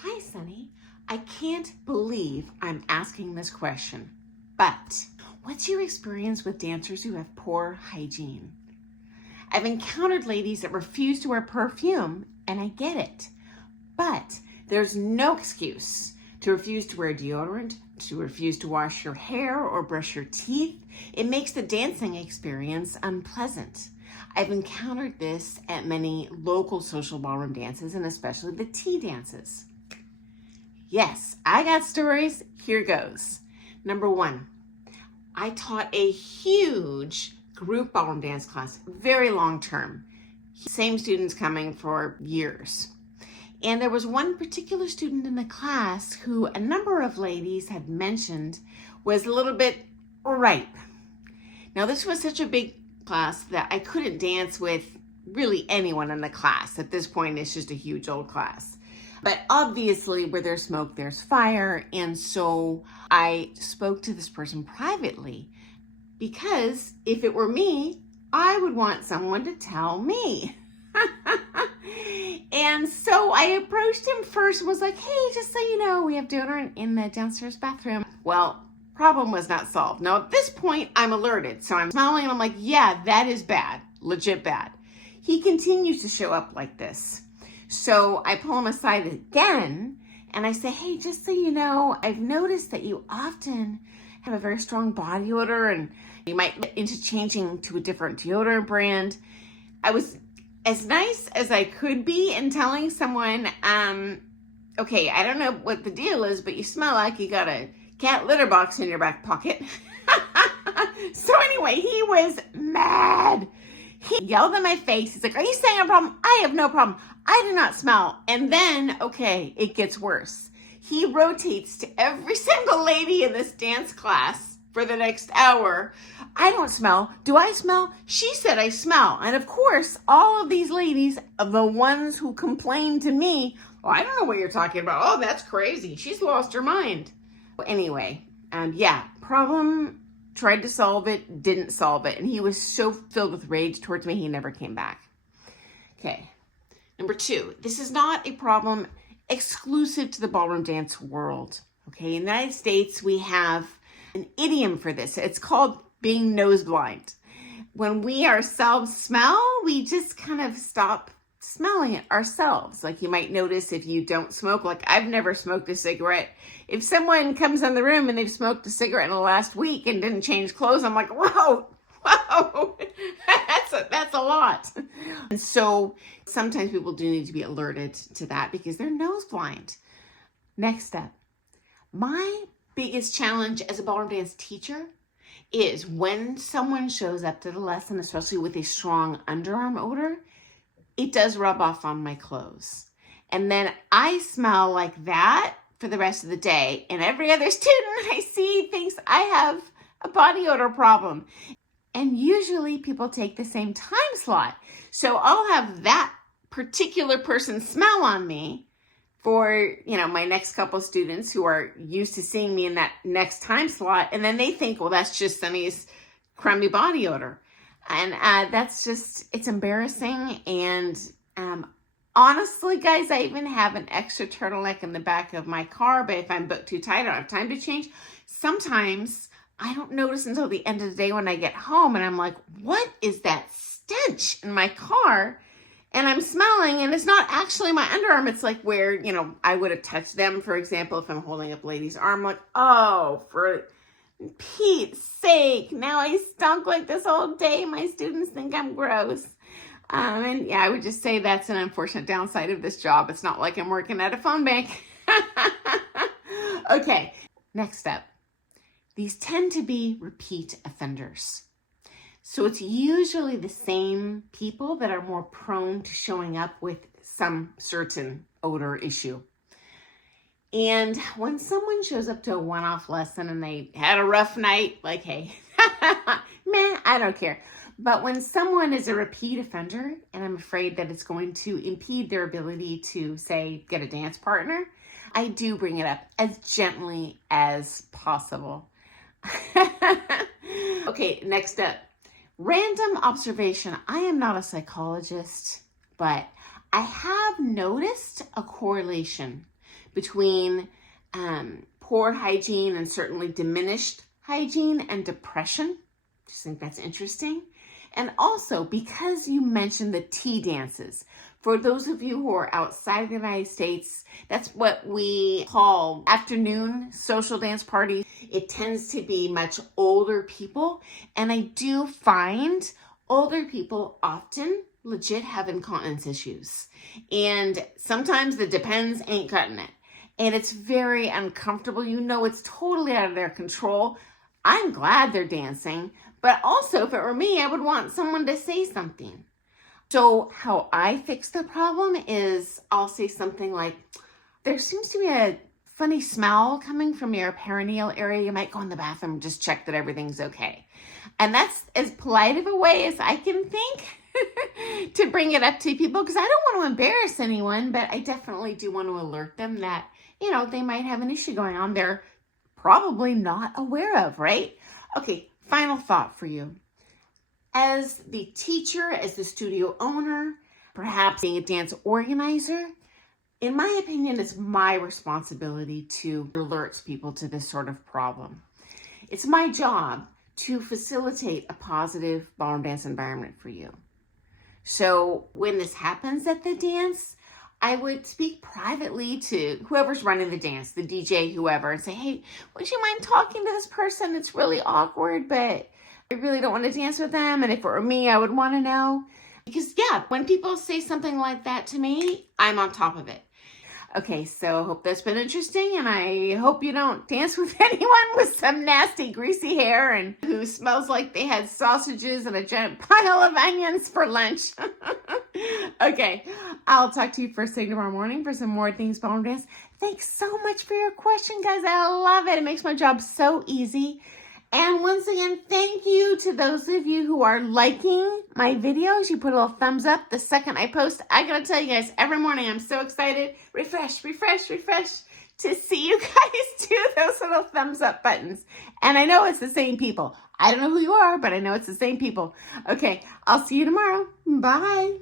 Hi, Sunny. I can't believe I'm asking this question, but what's your experience with dancers who have poor hygiene? I've encountered ladies that refuse to wear perfume, and I get it, but there's no excuse to refuse to wear deodorant, to refuse to wash your hair or brush your teeth. It makes the dancing experience unpleasant. I've encountered this at many local social ballroom dances and especially the tea dances. Yes, I got stories. Here goes. Number one, I taught a huge group ballroom dance class, very long term. Same students coming for years. And there was one particular student in the class who a number of ladies had mentioned was a little bit ripe. Now, this was such a big class that I couldn't dance with really anyone in the class. At this point, it's just a huge old class. But obviously, where there's smoke, there's fire. And so I spoke to this person privately because if it were me, I would want someone to tell me. And so I approached him first and was like, hey, just so you know, we have deodorant in the downstairs bathroom. Well, problem was not solved. Now at this point, I'm alerted. So I'm smiling and I'm like, yeah, that is bad, legit bad. He continues to show up like this. So I pull him aside again and I say, hey, just so you know, I've noticed that you often have a very strong body odor and you might get into changing to a different deodorant brand. I was as nice as I could be in telling someone, okay, I don't know what the deal is, but you smell like you got a cat litter box in your back pocket. So anyway, he was mad. He yelled in my face. He's like, are you saying a problem? I have no problem. I do not smell. And then, okay, it gets worse. He rotates to every single lady in this dance class for the next hour. I don't smell. Do I smell? She said I smell. And of course, all of these ladies, the ones who complained to me, oh, I don't know what you're talking about. Oh, that's crazy. She's lost her mind. Anyway, problem, tried to solve it, didn't solve it. And he was so filled with rage towards me, he never came back. Okay. Number two, this is not a problem exclusive to the ballroom dance world. Okay. In the United States, we have an idiom for this. It's called being nose blind. When we ourselves smell, we just kind of stop smelling it ourselves. Like you might notice if you don't smoke, like I've never smoked a cigarette. If someone comes in the room and they've smoked a cigarette in the last week and didn't change clothes, I'm like, whoa, that's a lot. And so sometimes people do need to be alerted to that because they're nose blind. Next step, my biggest challenge as a ballroom dance teacher is when someone shows up to the lesson, especially with a strong underarm odor, it does rub off on my clothes. And then I smell like that for the rest of the day. And every other student I see thinks I have a body odor problem. And usually people take the same time slot. So I'll have that particular person smell on me for, my next couple students who are used to seeing me in that next time slot. And then they think, well, that's just Sunny's crummy body odor. And it's embarrassing. And honestly, guys, I even have an extra turtleneck in the back of my car, but if I'm booked too tight, I don't have time to change. Sometimes I don't notice until the end of the day when I get home and I'm like, what is that stench in my car? And I'm smelling, and it's not actually my underarm. It's like where, I would have touched them, for example, if I'm holding up a lady's arm. Like, oh, for Pete's sake, now I stunk like this whole day. My students think I'm gross. I would just say that's an unfortunate downside of this job. It's not like I'm working at a phone bank. Okay, next step. These tend to be repeat offenders. So it's usually the same people that are more prone to showing up with some certain odor issue. And when someone shows up to a one-off lesson and they had a rough night, like, hey, man, I don't care. But when someone is a repeat offender, and I'm afraid that it's going to impede their ability to, say, get a dance partner, I do bring it up as gently as possible. Okay, next up. Random observation. I am not a psychologist, but I have noticed a correlation between poor hygiene and certainly diminished hygiene and depression. Just think that's interesting. And also, because you mentioned the tea dances, for those of you who are outside of the United States, that's what we call afternoon social dance parties. It tends to be much older people. And I do find older people often legit have incontinence issues. And sometimes the Depends ain't cutting it. And it's very uncomfortable. You know, it's totally out of their control. I'm glad they're dancing, but also if it were me, I would want someone to say something. So how I fix the problem is I'll say something like, there seems to be a funny smell coming from your perineal area. You might go in the bathroom and just check that everything's okay. And that's as polite of a way as I can think to bring it up to people, because I don't want to embarrass anyone, but I definitely do want to alert them that, you know, they might have an issue going on they're probably not aware of, right? Okay, final thought for you. As the teacher, as the studio owner, perhaps being a dance organizer, in my opinion, it's my responsibility to alert people to this sort of problem. It's my job to facilitate a positive ballroom dance environment for you. So when this happens at the dance, I would speak privately to whoever's running the dance, the DJ, whoever, and say, hey, would you mind talking to this person? It's really awkward, but I really don't want to dance with them. And if it were me, I would want to know. Because yeah, when people say something like that to me, I'm on top of it. Okay, so I hope that's been interesting, and I hope you don't dance with anyone with some nasty, greasy hair and who smells like they had sausages and a giant pile of onions for lunch. Okay, I'll talk to you first thing tomorrow morning for some more things ballroom dance. Thanks so much for your question, guys. I love it. It makes my job so easy. And once again, thank you to those of you who are liking my videos. You put a little thumbs up the second I post. I gotta tell you guys, every morning I'm so excited. Refresh, refresh, refresh to see you guys do those little thumbs up buttons. And I know it's the same people. I don't know who you are, but I know it's the same people. Okay, I'll see you tomorrow. Bye.